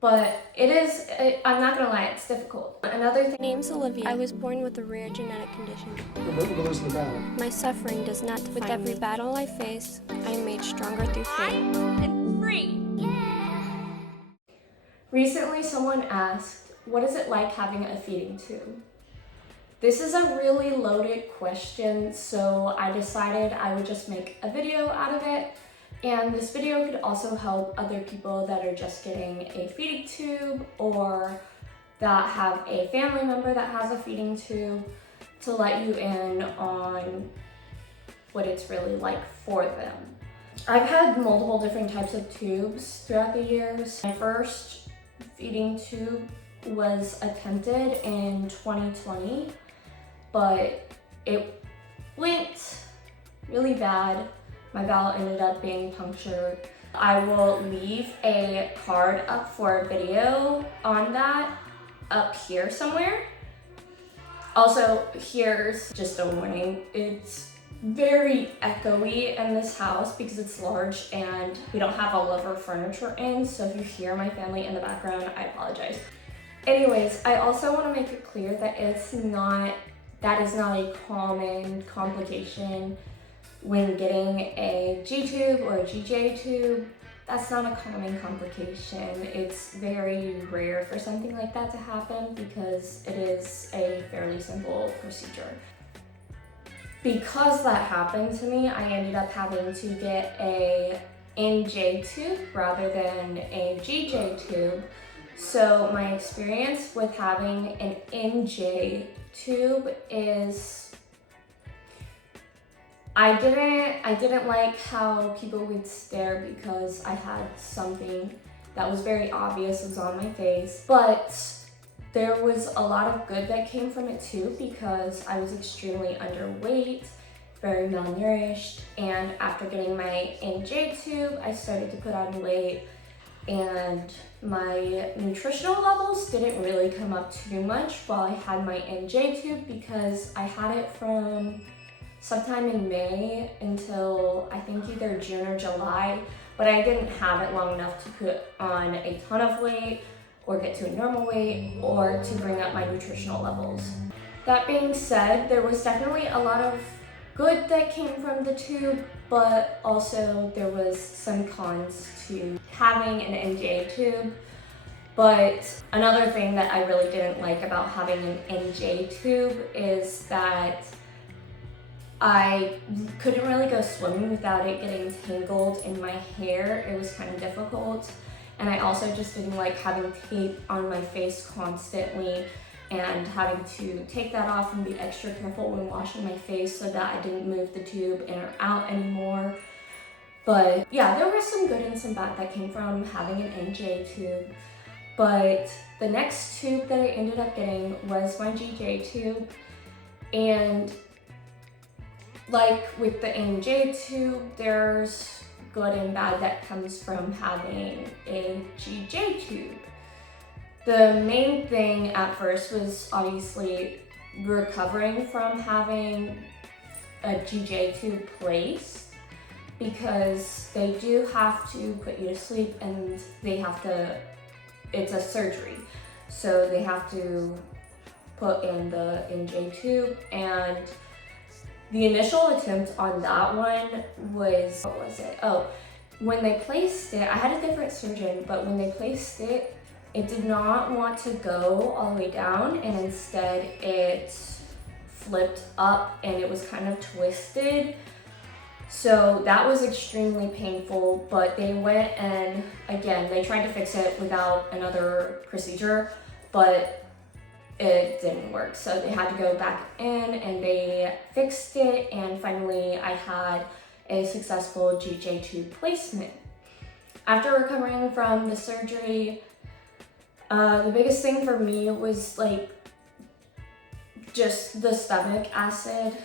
But I'm not gonna lie, it's difficult. Another thing. My name's Olivia. I was born with a rare genetic condition. We're losing the battle. My suffering does not define me. With every battle I face, I am made stronger through faith. And free. Recently, someone asked, what is it like having a feeding tube? This is a really loaded question, so I decided I would just make a video out of it. And this video could also help other people that are just getting a feeding tube or that have a family member that has a feeding tube, to let you in on what it's really like for them. I've had multiple different types of tubes throughout the years. My first feeding tube was attempted in 2020, but it went really bad. My bowel ended up being punctured. I will leave a card up for a video on that up here somewhere. Also, here's just a warning. It's very echoey in this house because it's large and we don't have all of our furniture in, so if you hear my family in the background, I apologize. Anyways, I also want to make it clear that that is not a common complication when getting a G-tube or a GJ tube. That's not a common complication. It's very rare for something like that to happen because it is a fairly simple procedure. Because that happened to me, I ended up having to get a NJ tube rather than a GJ tube. So my experience with having an NJ tube is I didn't like how people would stare because I had something that was very obvious was on my face, but there was a lot of good that came from it too because I was extremely underweight, very malnourished, and after getting my NJ tube, I started to put on weight and my nutritional levels didn't really come up too much while I had my NJ tube because I had it from sometime in May until I think either June or July, but I didn't have it long enough to put on a ton of weight or get to a normal weight or to bring up my nutritional levels. That being said, there was definitely a lot of good that came from the tube, but also there was some cons to having an NJ tube. But another thing that I really didn't like about having an NJ tube is that I couldn't really go swimming without it getting tangled in my hair. It was kind of difficult. And I also just didn't like having tape on my face constantly and having to take that off and be extra careful when washing my face so that I didn't move the tube in or out anymore. But yeah, there was some good and some bad that came from having an NJ tube. But the next tube that I ended up getting was my GJ tube. And like with the NJ tube, there's good and bad that comes from having a GJ tube. The main thing at first was obviously recovering from having a GJ tube placed because they do have to put you to sleep and it's a surgery. So they have to put in the NJ tube, and the initial attempt on that one was, what was it? Oh, when they placed it, I had a different surgeon, but when they placed it, it did not want to go all the way down, and instead it flipped up and it was kind of twisted. So that was extremely painful, but they went and again, they tried to fix it without another procedure, but it didn't work. So they had to go back in and they fixed it, and finally I had a successful GJ tube placement. After recovering from the surgery, the biggest thing for me was like just the stomach acid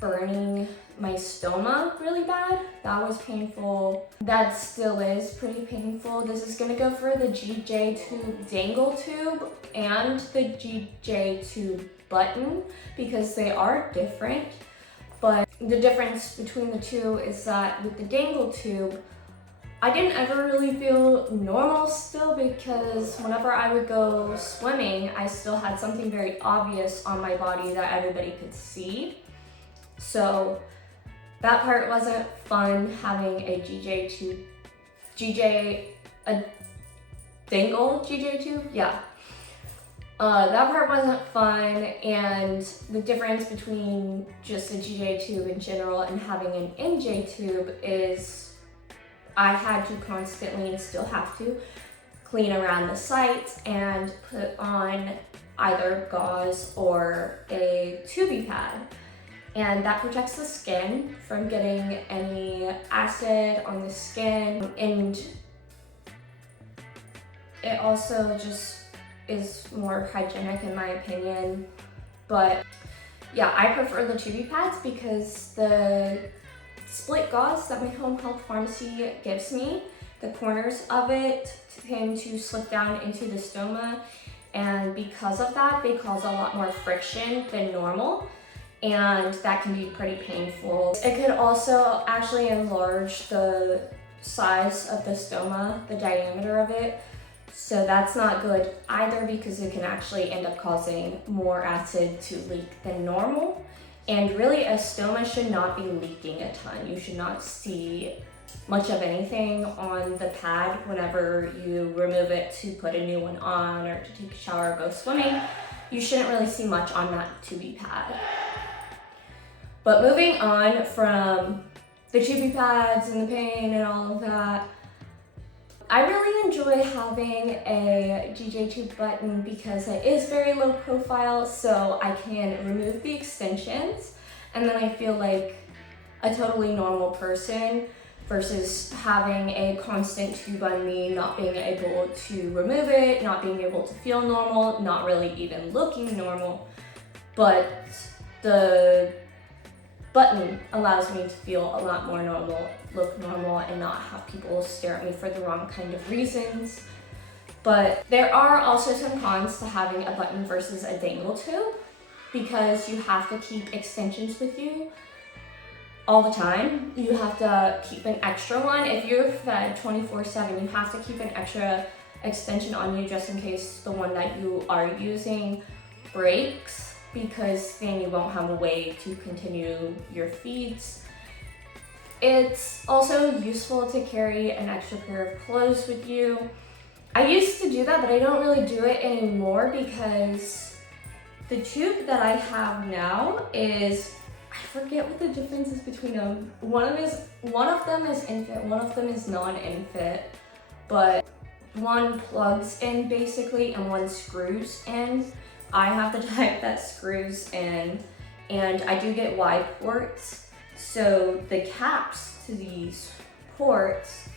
burning my stoma really bad. That was painful. That still is pretty painful. This is gonna go for the GJ tube dangle tube and the GJ tube button because they are different. But the difference between the two is that with the dangle tube, I didn't ever really feel normal still, because whenever I would go swimming, I still had something very obvious on my body that everybody could see. So that part wasn't fun, having a a dangle GJ tube, yeah. That part wasn't fun, and the difference between just a GJ tube in general and having an NJ tube is I had to constantly, and still have to, clean around the sites and put on either gauze or a tubey pad. And that protects the skin from getting any acid on the skin, and it also just is more hygienic in my opinion. But yeah, I prefer the tubey pads because the split gauze that my home health pharmacy gives me, the corners of it tend to slip down into the stoma, and because of that, they cause a lot more friction than normal, and that can be pretty painful. It could also actually enlarge the size of the stoma, the diameter of it, so that's not good either, because it can actually end up causing more acid to leak than normal. And really, a stoma should not be leaking a ton. You should not see much of anything on the pad whenever you remove it to put a new one on, or to take a shower or go swimming. You shouldn't really see much on that tubey pad. But moving on from the tubey pads and the pain and all of that, I really enjoy having a GJ tube button because it is very low profile, so I can remove the extensions and then I feel like a totally normal person, versus having a constant tube on me, not being able to remove it, not being able to feel normal, not really even looking normal. But the button allows me to feel a lot more normal, look normal, and not have people stare at me for the wrong kind of reasons. But there are also some cons to having a button versus a dangle tube, because you have to keep extensions with you all the time. You have to keep an extra one. If you're fed 24/7, you have to keep an extra extension on you just in case the one that you are using breaks, because then you won't have a way to continue your feeds. It's also useful to carry an extra pair of clothes with you. I used to do that, but I don't really do it anymore, because the tube that I have now is, I forget what the difference is between them. One of them is infant, one of them is non-infant, but one plugs in basically and one screws in. I have the type that screws in, and I do get wide ports, so the caps to these ports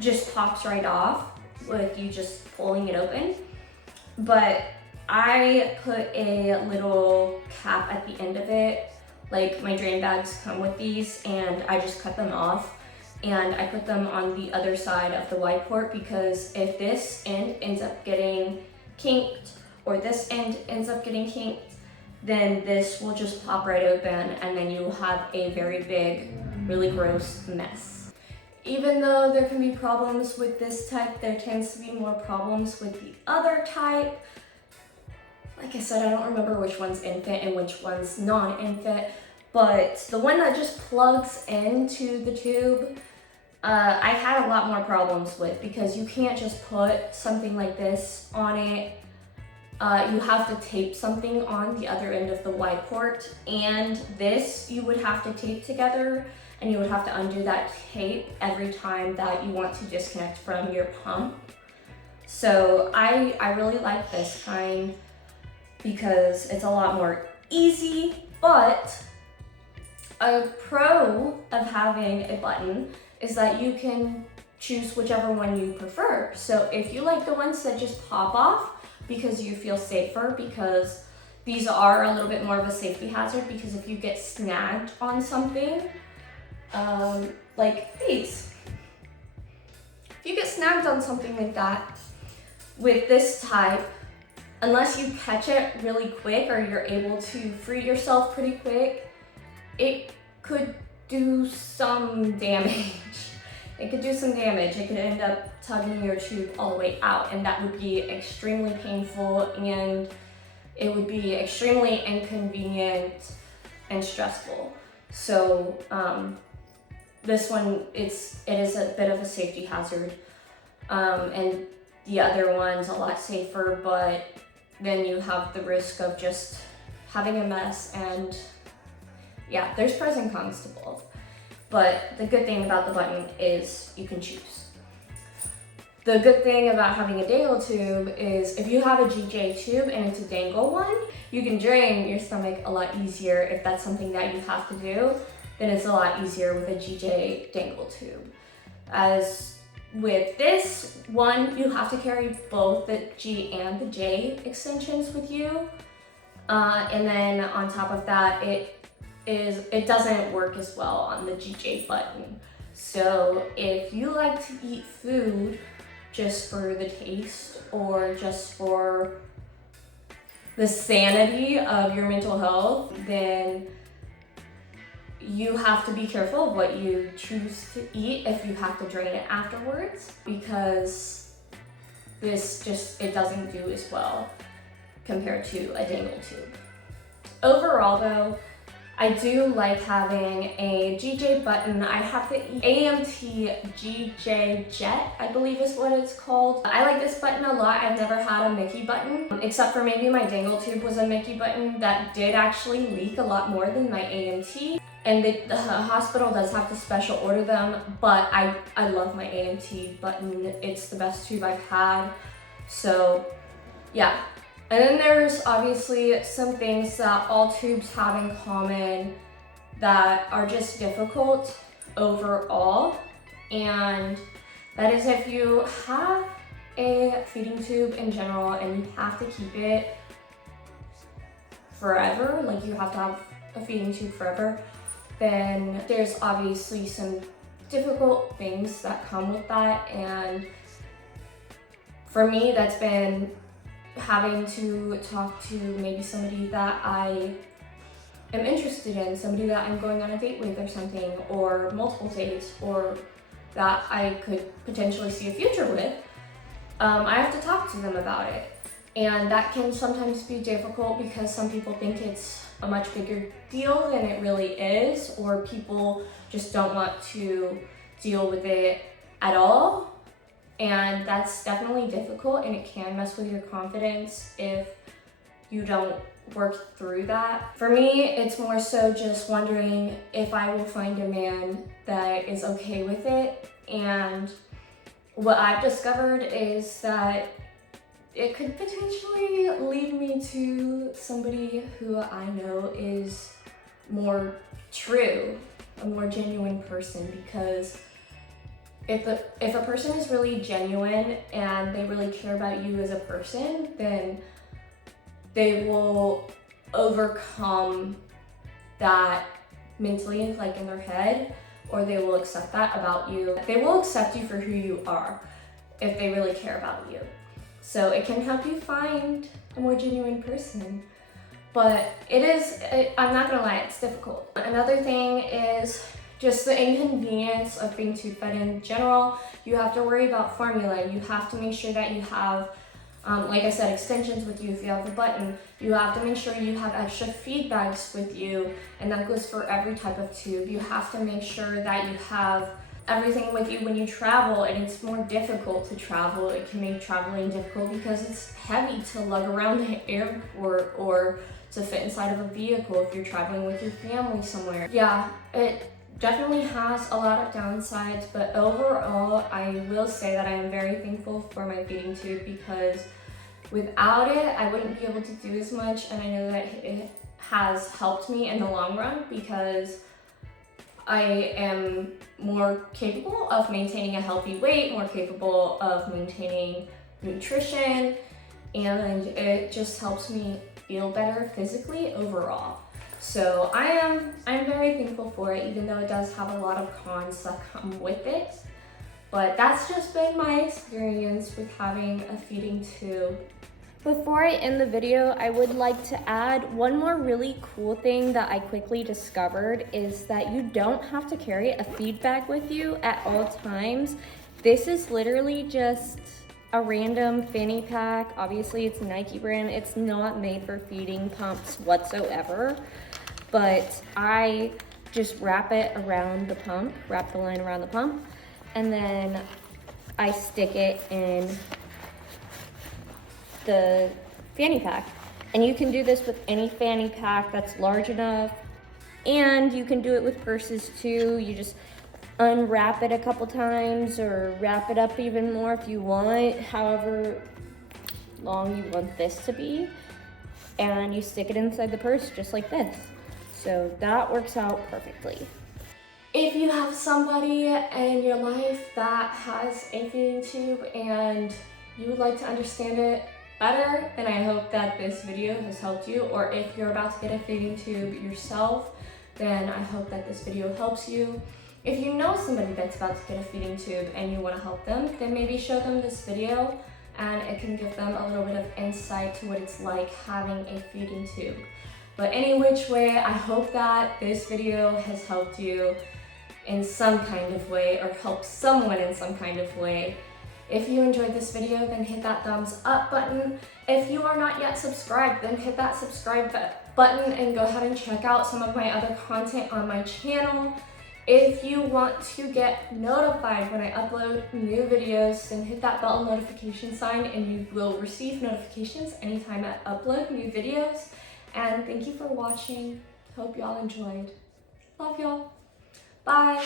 just pops right off with you just pulling it open. But I put a little cap at the end of it, like my drain bags come with these, and I just cut them off and I put them on the other side of the wide port, because if this end ends up getting kinked or this end ends up getting kinked, then this will just pop right open, and then you have a very big, really gross mess. Even though there can be problems with this type, there tends to be more problems with the other type. Like I said, I don't remember which one's infant and which one's non-infant, but the one that just plugs into the tube, I had a lot more problems with, because you can't just put something like this on it. You have to tape something on the other end of the wide port, and this you would have to tape together, and you would have to undo that tape every time that you want to disconnect from your pump. So I really like this kind because it's a lot more easy. But a pro of having a button is that you can choose whichever one you prefer. So if you like the ones that just pop off because you feel safer, because these are a little bit more of a safety hazard, because if you get snagged on something, like these, if you get snagged on something like that with this type, unless you catch it really quick or you're able to free yourself pretty quick, it could do some damage. it could do some damage. It could end up tugging your tube all the way out, and that would be extremely painful, and it would be extremely inconvenient and stressful. So this one, it is a bit of a safety hazard, and the other one's a lot safer, but then you have the risk of just having a mess, and yeah, there's pros and cons to both. But the good thing about the button is you can choose. The good thing about having a dangle tube is if you have a GJ tube and it's a dangle one, you can drain your stomach a lot easier. If that's something that you have to do, then it's a lot easier with a GJ dangle tube. As with this one, you have to carry both the G and the J extensions with you. And then on top of that, it doesn't work as well on the GJ button. So if you like to eat food just for the taste or just for the sanity of your mental health, then you have to be careful of what you choose to eat if you have to drain it afterwards, because it doesn't do as well compared to a dangle tube. Overall though, I do like having a GJ button. I have the AMT GJ Jet, I believe is what it's called. I like this button a lot. I've never had a Mickey button, except for maybe my dangle tube was a Mickey button that did actually leak a lot more than my AMT. And the hospital does have to special order them, but I love my AMT button. It's the best tube I've had. So yeah. And then there's obviously some things that all tubes have in common that are just difficult overall. And that is if you have a feeding tube in general and you have to keep it forever, like you have to have a feeding tube forever, then there's obviously some difficult things that come with that. And for me, that's been having to talk to maybe somebody that I am interested in, somebody that I'm going on a date with or something, or multiple dates, or that I could potentially see a future with. I have to talk to them about it. And that can sometimes be difficult because some people think it's a much bigger deal than it really is, or people just don't want to deal with it at all. And that's definitely difficult, and it can mess with your confidence if you don't work through that. For me, it's more so just wondering if I will find a man that is okay with it. And what I've discovered is that it could potentially lead me to somebody who I know is more true, a more genuine person, because if a person is really genuine and they really care about you as a person, then they will overcome that mentally, like in their head, or they will accept that about you. They will accept you for who you are if they really care about you. So it can help you find a more genuine person. But I'm not gonna lie, it's difficult. Another thing is just the inconvenience of being tube fed in general. You have to worry about formula. You have to make sure that you have, like I said, extensions with you if you have the button. You have to make sure you have extra feed bags with you, and that goes for every type of tube. You have to make sure that you have everything with you when you travel, and it's more difficult to travel. It can make traveling difficult because it's heavy to lug around the airport or to fit inside of a vehicle if you're traveling with your family somewhere. Yeah, it definitely has a lot of downsides, but overall, I will say that I am very thankful for my feeding tube, because without it, I wouldn't be able to do as much, and I know that it has helped me in the long run because I am more capable of maintaining a healthy weight, more capable of maintaining nutrition, and it just helps me feel better physically overall. So I'm very thankful for it, even though it does have a lot of cons that come with it. But that's just been my experience with having a feeding tube. Before I end the video, I would like to add one more really cool thing that I quickly discovered is that you don't have to carry a feed bag with you at all times. This is literally just a random fanny pack. Obviously it's Nike brand. It's not made for feeding pumps whatsoever, but I just wrap it around the pump, wrap the line around the pump, and then I stick it in the fanny pack. And you can do this with any fanny pack that's large enough, and you can do it with purses too. You just unwrap it a couple times or wrap it up even more if you want, however long you want this to be, and you stick it inside the purse just like this. So that works out perfectly. If you have somebody in your life that has a feeding tube and you would like to understand it better, then I hope that this video has helped you. Or if you're about to get a feeding tube yourself, then I hope that this video helps you. If you know somebody that's about to get a feeding tube and you want to help them, then maybe show them this video and it can give them a little bit of insight to what it's like having a feeding tube. But any which way, I hope that this video has helped you in some kind of way or helped someone in some kind of way. If you enjoyed this video, then hit that thumbs up button. If you are not yet subscribed, then hit that subscribe button and go ahead and check out some of my other content on my channel. If you want to get notified when I upload new videos, then hit that bell notification sign and you will receive notifications anytime I upload new videos. And thank you for watching. Hope y'all enjoyed. Love y'all. Bye.